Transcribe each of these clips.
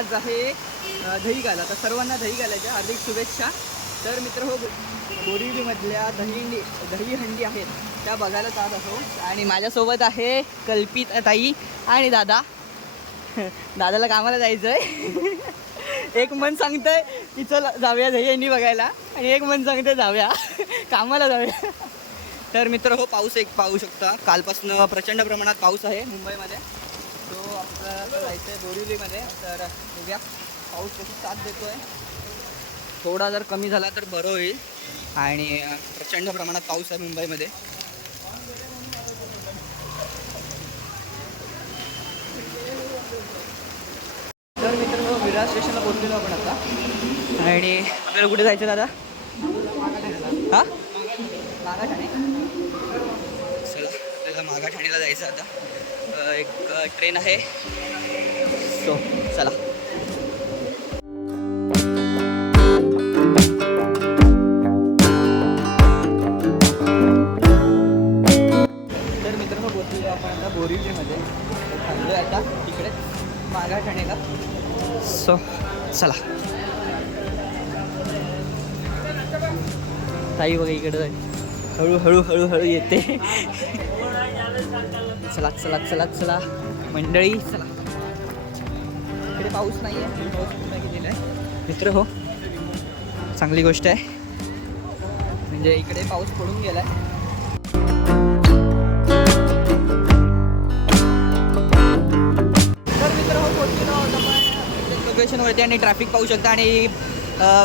आज आहे दही घाला तर सर्वांना दही घालायच्या हार्दिक शुभेच्छा. तर मित्र हो बो- बोरिवलीमधल्या दहीहंडी दहीहंडी आहेत त्या बघायला जात असो. आणि माझ्यासोबत आहे कल्पित ताई आणि दादा. दादाला कामाला जायचं आहे एक मन सांगतंय की चल जाऊया दहीहंडी बघायला. आणि एक मन सांगतंय जाऊया. कामाला जाऊया. तर मित्र हो पाऊस एक पाहू शकता. कालपासून प्रचंड प्रमाणात पाऊस आहे मुंबईमध्ये. जायचं आहे बोरिवलीमध्ये. तर बघूया. पाऊस कशी साथ देतो आहे थोडा जर कमी झाला तर बरं होईल. आणि प्रचंड प्रमाणात पाऊस आहे मुंबईमध्ये. तर मित्र विरार स्टेशनला पोहोचलेलो आपण आता. आणि आपल्याला कुठे जायचं दादा? हा? मागाठाणे. चला आपल्याला मागाठाणेला जायचं आता. एक ट्रेन आहे. सो चला. तर मित्रांनो बोलतो आपण आता बोरिवलीमध्ये. थांबलो आता तिकडे. मागाठाणेला सो चला. ताई बघा इकडे. जाय हळू हळू येते. चला चला चला चला. मंडळी चला. इकडे पाऊस नाही आहे पाऊस पूर्ण गेलेला आहे. मित्र हो चांगली गोष्ट आहे. म्हणजे इकडे पाऊस पडून गेला आहे तर मित्र हो लोकेशनवरती आणि ट्रॅफिक पाहू शकता आणि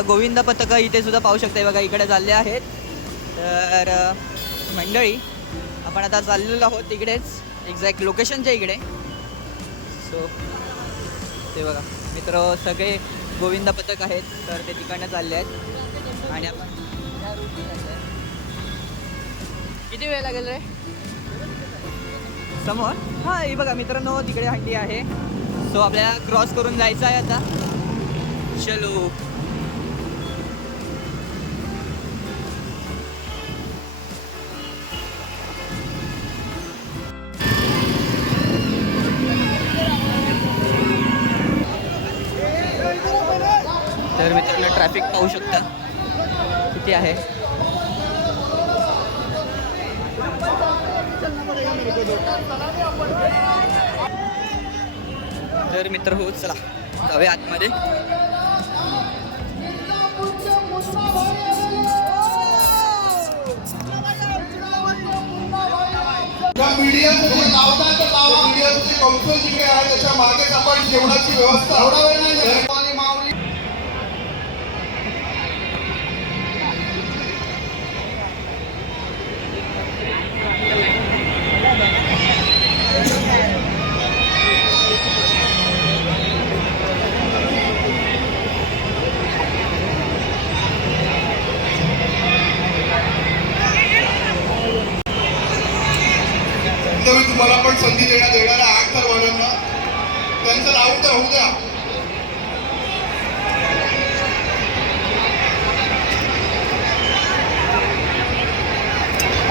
गोविंद पथकं इथे सुद्धा पाहू शकता बघा इकडे चालले आहेत. तर मंडळी आपण आता चाललेलो आहोत तिकडेच. एक्झॅक्ट लोकेशनच्या इकडे. सो ते बघा. मित्र सगळे गोविंदा पथक आहेत तर ते तिकडनं चालले आहेत. आणि आपण किती वेळ लागेल रे? समोर? हां हे बघा मित्रांनो तिकडे हंडी आहे. सो आपल्याला क्रॉस करून जायचं आहे आता. चलो. तर मित्रांनो ट्रॅफिक पाहू शकता. किती आहे? तर मित्र हो चला जाऊया आतमध्ये. मीडियम लावतात तर लावा मीडियाचे कौशल जिकडे आहे त्याच्या मागेच आपण जेवणाची व्यवस्था एवढा वेळ नाही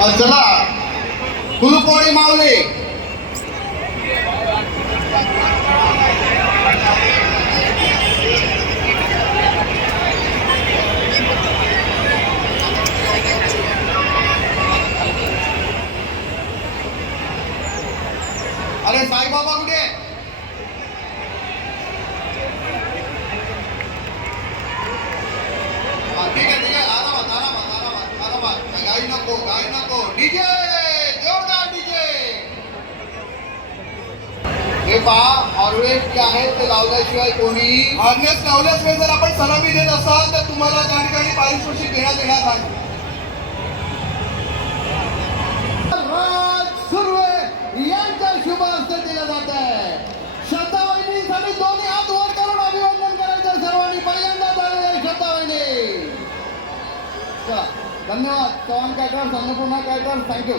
आज चला कुलुपोळी नको गाई नको डीजे जोरदार डीजे। हे पहा ऑर्वेज जे आहेत ते लावल्याशिवाय कोणी? ऑर्नेस लावल्याशिवाय जर आपण सलामी देत असाल तर तुम्हाला त्या ठिकाणी पारितोषिक देण्यात येणार सुर्वे यांच्या शुभ हस्ते दिलं जात आहे. दोन्ही हात धन्यवाद. Chavan caterers Annapurna caterers thank you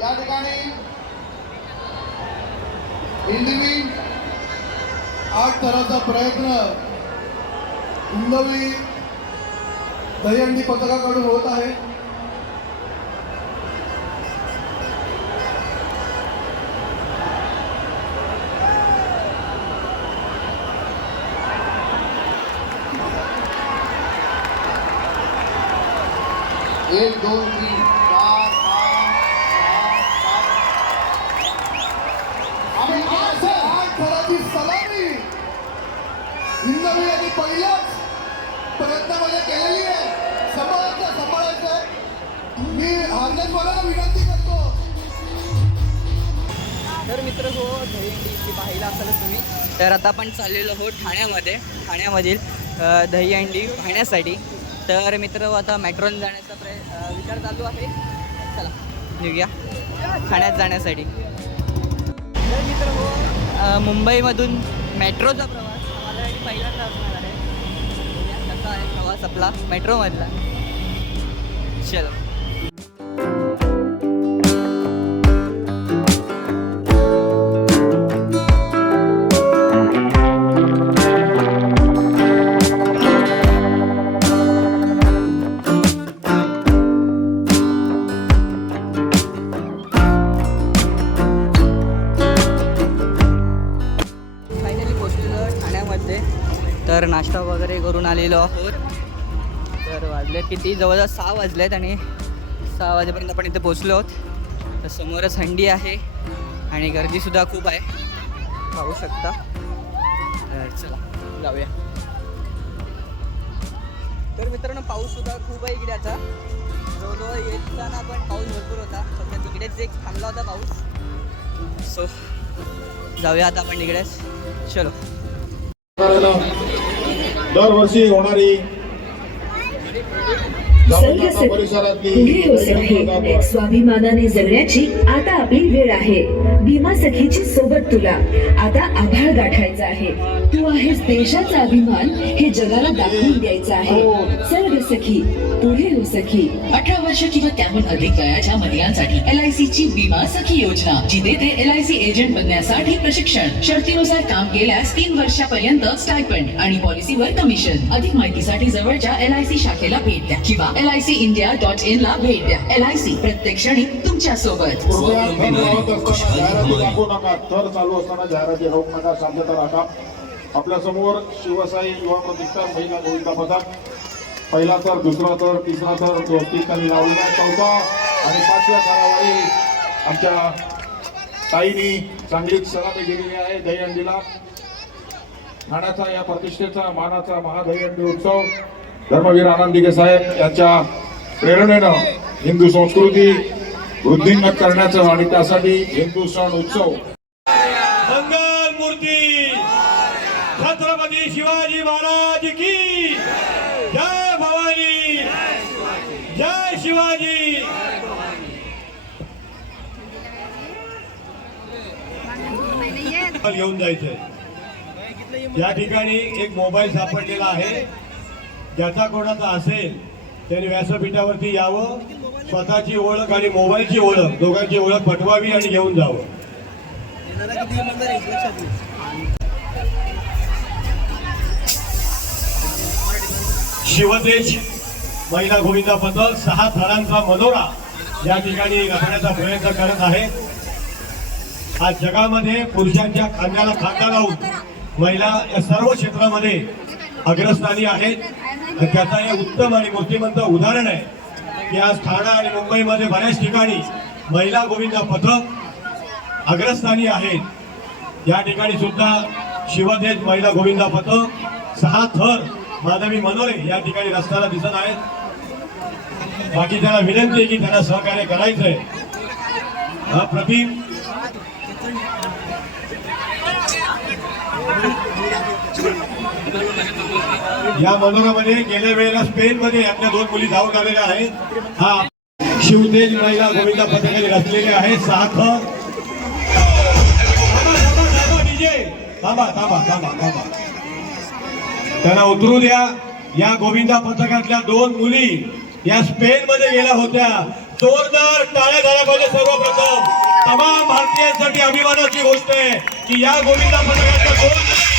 या ठिकाणी हिंदवी आठ तराचा प्रयत्न हिंदवी दहीहंडी पथकाकडून होत आहे. एक दोन तीन चार पाच सहा आणि आठ आठ थराची सलामी हिंदवी यांनी पहिल्याच प्रयत्नामध्ये केलेली आहे सांभाळायचं सांभाळायचं मी हार्दिक मला विनंती करतो तर मित्र हो दहीहंडी इथे पाहिला असाल तुम्ही तर आता आपण चाललेलो हो ठाण्यामध्ये ठाण्यामधील अ, दहीहंडी पाहण्यासाठी तर मित्र आता मेट्रोन जाण्याचा प्रय विचार चालू आहे. चला निघूया. ठाण्यात जाण्यासाठी. तर मित्र हो मुंबईमधून मेट्रोचा प्रवास माझ्यासाठी पहिल्यांदा असणार आहे. कसा आहे प्रवास आपला मेट्रोमधला. चलो. किती? जवळजवळ सहा वाजले आहेत आणि सहा वाजेपर्यंत आपण इथे पोचलो आहोत. तर समोरच हंडी आहे आणि गर्दीसुद्धा खूप आहे. पाहू शकता. चला जाऊया. तर मित्रांनो पाऊससुद्धा खूप आहे इकडे आता. जवळजवळ येताना पण पाऊस भरपूर होता. फक्त तिकडेच एक थांबला होता पाऊस. सो जाऊया आता आपण तिकडेच चलो. दरवर्षी होणारी पुढे आहे. स्वाभिमानाने जगण्याची आता आपली वेळ आहे. भीमा सखीची सोबत तुला. आता आभाळ गाठायचा आहे. तू आहेस देशाचा अभिमान हे जगाला दाखवून द्यायचं आहे. सर्व सखी पुढे हो सखी. अठरा वर्ष किंवा त्याहून अधिक वयाच्या महिलांसाठी एल आय ची विमा सखी योजना जी देते एल आय सी एजंट बनण्यासाठी प्रशिक्षण. शर्तीनुसार काम केल्यास तीन वर्षापर्यंत स्टायपंड आणि पॉलिसीवर कमिशन. अधिक माहितीसाठी जवळच्या एल आय सी शाखेला भेट द्या किंवा L I C India dot in ला भेट द्या एल आय सी प्रत्येक क्षणी तुमच्यासोबत असताना जाहिराती दाखवू नका थर चालू असताना जाहिराती रोखू नका शांतता राखा आपल्यासमोर शिवसाई युवा प्रतिष्ठान महिला गोविंदा पथक पहिला तर दुसरा तर तिसरा तर खाली लावलेला आहे. चौथा आणि पाचव्या कारवाई आमच्या ताईनी चांगलीच सलामी दिलेली आहे दहीहंडीला ठाण्याचा या प्रतिष्ठेचा मानाचा महादहीहंडी उत्सव धर्मवीर आनंद दिघे साहेब यांच्या प्रेरणेनं हिंदू संस्कृती वृद्धिंगत करण्याचं आणि त्यासाठी हिंदू सण उत्सव. मंगल मूर्ती छत्रपती शिवाजी महाराज की जय भवानी जय शिवाजी. घेऊन जायचंय. या ठिकाणी एक मोबाईल सापडलेला आहे. ज्याचा कोणाचा असेल त्याने व्यासपीठावरती यावं स्वतःची ओळख आणि मोबाईलची ओळख दोघांची ओळख पटवावी आणि घेऊन जावं. शिवतेज महिला गोविंदा पथक सहा थरांचा मनोरा या ठिकाणी रचण्याचा प्रयत्न करत आहे. आज जगामध्ये पुरुषांच्या खांद्याला खांदा लावून महिला या सर्व क्षेत्रामध्ये अग्रस्थानी आहेत. तर त्याचा हे उत्तम आणि मूर्तिमंत उदाहरण आहे. की आज ठाणा आणि मुंबईमध्ये बऱ्याच ठिकाणी महिला गोविंदा पथक अग्रस्थानी आहेत. या ठिकाणी सुद्धा शिवतेज महिला गोविंदा पथक सहा थर माधवी मनोरे या ठिकाणी रस्त्याला दिसत आहेत. बाकी त्यांना विनंती आहे की त्यांना सहकार्य करायचंय हा प्रतिम या मनोरामध्ये गेल्या वेळेला स्पेन मध्ये आपल्या दोन मुली धावून आलेल्या आहेत. हा शिवतेज महिला गोविंदा पथकाने रचलेले आहे सहा थांबा, थांबा, थांबा, थांबा. थांबा थांबा थांबा त्यांना उतरू द्या. या गोविंदा पथकातल्या दोन मुली या स्पेन मध्ये गेल्या होत्या. जोरदार टाळ्या झाल्या पाहिजे सर्वप्रथम तमाम भारतीयांसाठी अभिमानाची गोष्ट आहे की या गोविंदा पथकातल्या दोन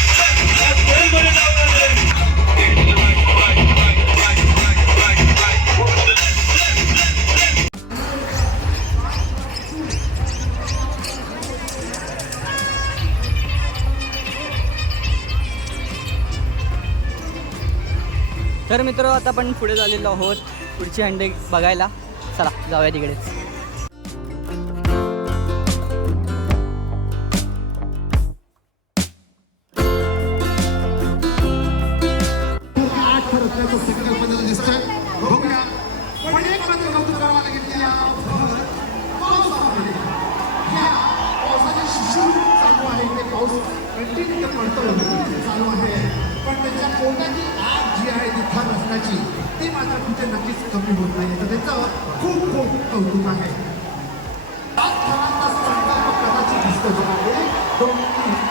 मित्र आता आपण पुढे झालेलो आहोत पुढची हंडे बघायला. चला जाऊया तिकडेच पाऊस कंटिन्यू पडतो चालू आहे. पण त्याच्या पोटाची आग जी आहे ती नसण्याची ती मात्र कुठे नक्कीच कमी होत नाही. तर त्याचं खूप खूप कौतुक आहे. संकल्प कदाचित दिसतो बघा आहे दोन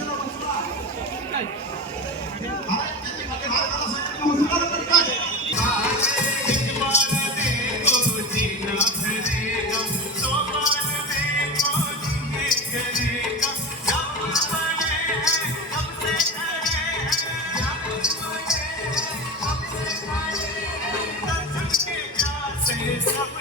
i'm Yeah.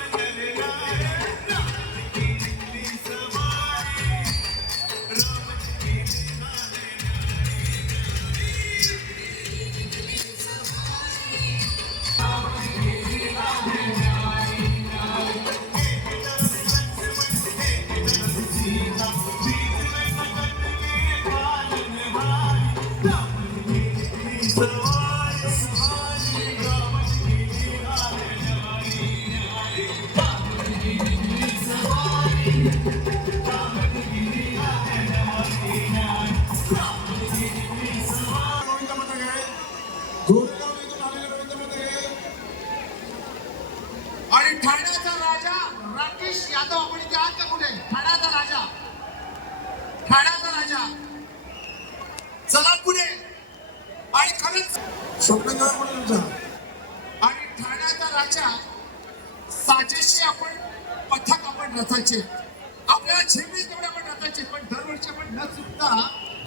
आपल्याला झेपली तेवढे आपण रचायचे पण दरवर्षी आपण न चुकता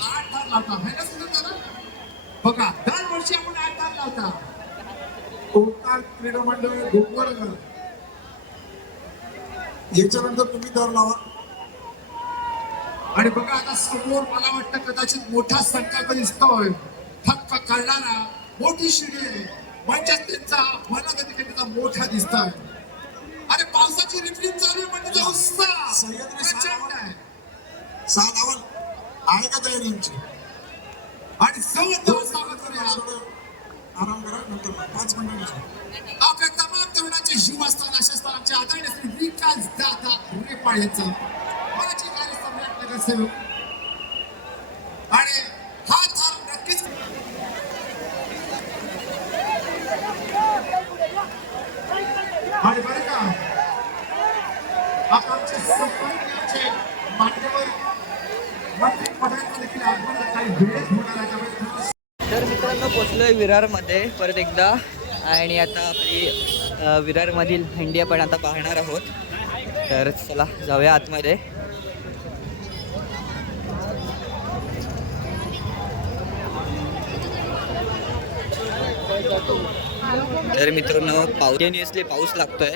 आठ धार लावता. है ना सुद्धा दादा? बघा दरवर्षी आपण आठ धार लावता. कोकण क्रीडा मंडळ गोकवडकर याच्यानंतर तुम्ही दर लावा. आणि बघा आता समोर मला वाटतं कदाचित मोठा संकल्प दिसतोय. थक्क करणारा मोठी शिडी आहे. म्हणजेच त्यांचा कधी कधी मोठा दिसतोय. अरे पावसाची रिपलिंग चालू त्याचा उत्साह प्रचंड आहे. सहा आहे का तयारी यांची? आणि थोडं आराम करा. नंतर पाच मिनिटांनी आपल्या तमाम तरुणाचे जीवस्थान अशा स्थानाचे आदरणीय श्री विकास दादा रेपाळ यांचं. मराठी कार्य सम्राट नगरसेवक आणि हा थार नक्कीच आणि बरं का आता आमचे संपर्काचे मान्यवर मंत्री पदांचा देखील तर काही वेळेत आहे तर मित्रांनो पोचलोय विरारमध्ये परत एकदा. आणि आता आपली विरारमधील हंडी आपण आता पाहणार आहोत. तर चला जाऊया आतमध्ये. तर मित्रांनो पाऊस पाऊस लागतोय.